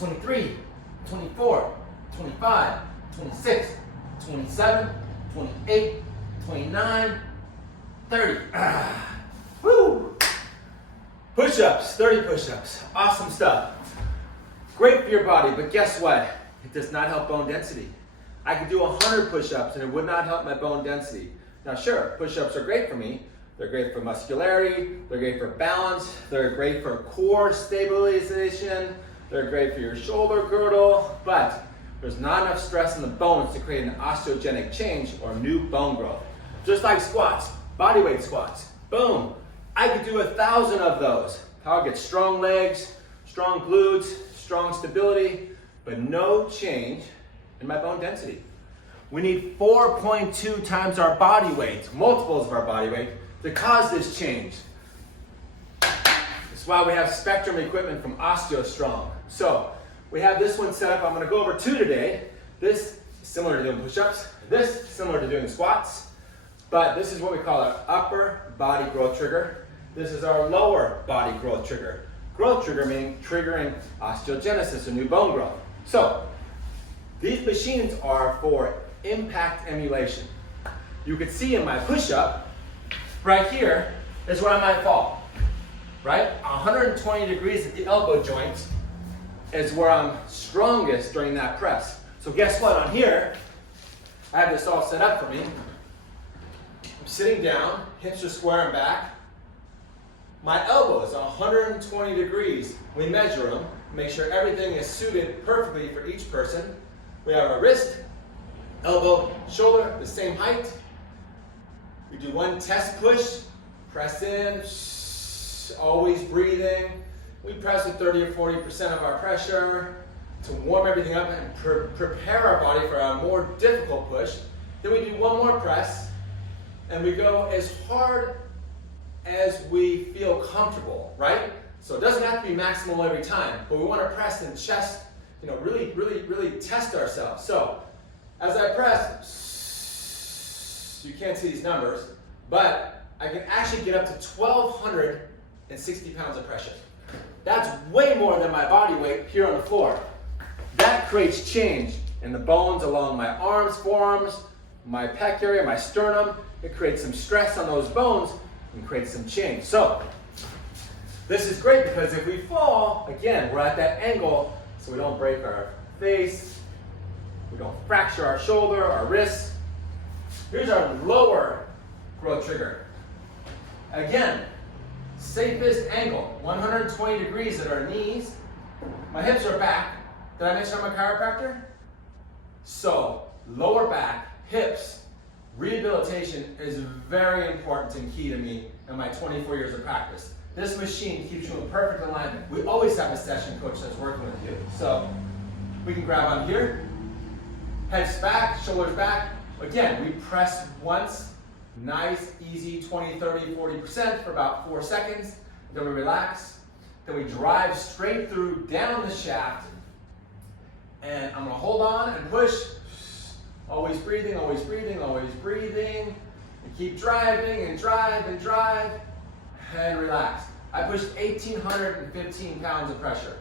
23, 24, 25, 26, 27, 28, 29, 30. Woo! Push-ups, 30 push-ups. Awesome stuff. Great for your body, but guess what? It does not help bone density. I could do 100 push-ups and it would not help my bone density. Now sure, push-ups are great for me. They're great for muscularity, they're great for balance, they're great for core stabilization, they're great for your shoulder girdle, but there's not enough stress in the bones to create an osteogenic change or new bone growth. Just like squats, body weight squats, boom. I could do 1,000 of those. I'll get strong legs, strong glutes, strong stability, but no change in my bone density. We need 4.2 times our body weight, multiples of our body weight, to cause this change. That's why we have Spectrum equipment from OsteoStrong. So we have this one set up. I'm going to go over two today. This is similar to doing push-ups. This is similar to doing squats. But this is what we call our upper body growth trigger. This is our lower body growth trigger. Growth trigger meaning triggering osteogenesis, or new bone growth. So these machines are for impact emulation. You could see in my push-up, right here is where I might fall, right? 120 degrees at the elbow joint is where I'm strongest during that press. So guess what, on here, I have this all set up for me. I'm sitting down, hips are square and back. My elbows are 120 degrees. We measure them, make sure everything is suited perfectly for each person. We have our wrist, elbow, shoulder, the same height. We do one test push, press in, always breathing. We press with 30 or 40% of our pressure to warm everything up and prepare our body for a more difficult push. Then we do one more press, and we go as hard as we feel comfortable, right? So it doesn't have to be maximal every time, but we want to press and chest, really test ourselves. So as I press, you can't see these numbers, but I can actually get up to 1,260 pounds of pressure. That's way more than my body weight here on the floor. That creates change in the bones along my arms, forearms, my pec area, my sternum. It creates some stress on those bones and creates some change. So this is great because if we fall, again, we're at that angle so we don't break our face, we don't fracture our shoulder, our wrists. Here's our lower growth trigger. Again, safest angle, 120 degrees at our knees. My hips are back. Did I mention I'm a chiropractor? So lower back, hips, rehabilitation is very important and key to me in my 24 years of practice. This machine keeps you in perfect alignment. We always have a session coach that's working with you. So we can grab on here, heads back, shoulders back. Again, we press once, nice, easy, 20, 30, 40% for about 4 seconds. Then we relax. Then we drive straight through down the shaft. And I'm gonna hold on and push. Always breathing, always breathing, always breathing. And keep driving and drive and drive and relax. I pushed 1,815 pounds of pressure.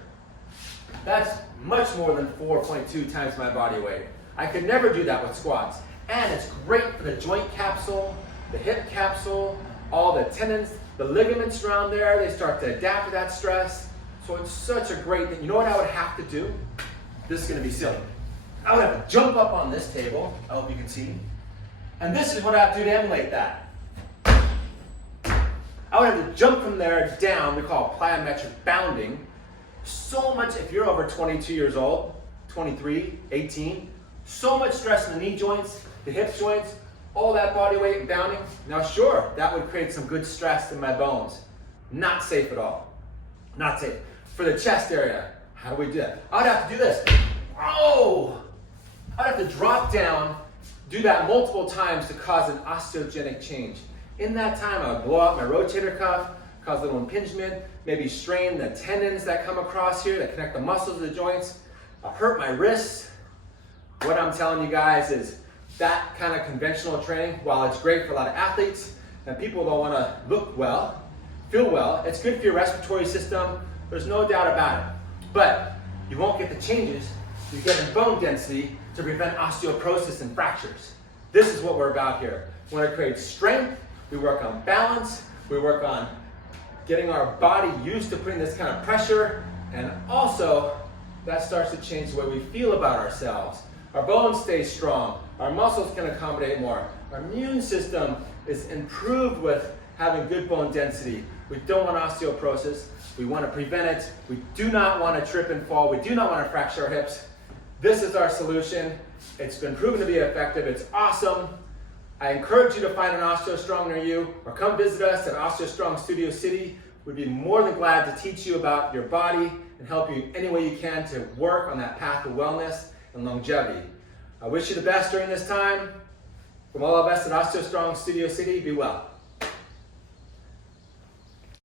That's much more than 4.2 times my body weight. I could never do that with squats. And it's great for the joint capsule, the hip capsule, all the tendons, the ligaments around there, they start to adapt to that stress. So it's such a great thing. You know what I would have to do? This is gonna be silly. I would have to jump up on this table, I hope you can see. And this is what I have to do to emulate that. I would have to jump from there down, we call it plyometric bounding. So much, if you're over 22 years old, 23, 18, so much stress in the knee joints, the hip joints, all that body weight and bounding. Now sure, that would create some good stress in my bones. Not safe at all. Not safe. For the chest area, how do we do that? I would have to do this. Oh! I'd have to drop down, do that multiple times to cause an osteogenic change. In that time, I would blow out my rotator cuff, cause a little impingement, maybe strain the tendons that come across here that connect the muscles of the joints. I'll hurt my wrists. What I'm telling you guys is that kind of conventional training, while it's great for a lot of athletes and people that want to look well, feel well, it's good for your respiratory system. There's no doubt about it. But you won't get the changes you get in bone density to prevent osteoporosis and fractures. This is what we're about here. We want to create strength, we work on balance, we work on getting our body used to putting this kind of pressure, and also that starts to change the way we feel about ourselves. Our bones stay strong, our muscles can accommodate more, our immune system is improved with having good bone density. We don't want osteoporosis, we want to prevent it, we do not want to trip and fall, we do not want to fracture our hips. This is our solution. It's been proven to be effective, it's awesome. I encourage you to find an OsteoStrong near you, or come visit us at OsteoStrong Studio City. We'd be more than glad to teach you about your body and help you any way you can to work on that path to wellness and longevity. I wish you the best during this time. From all of us at OsteoStrong Studio City, be well.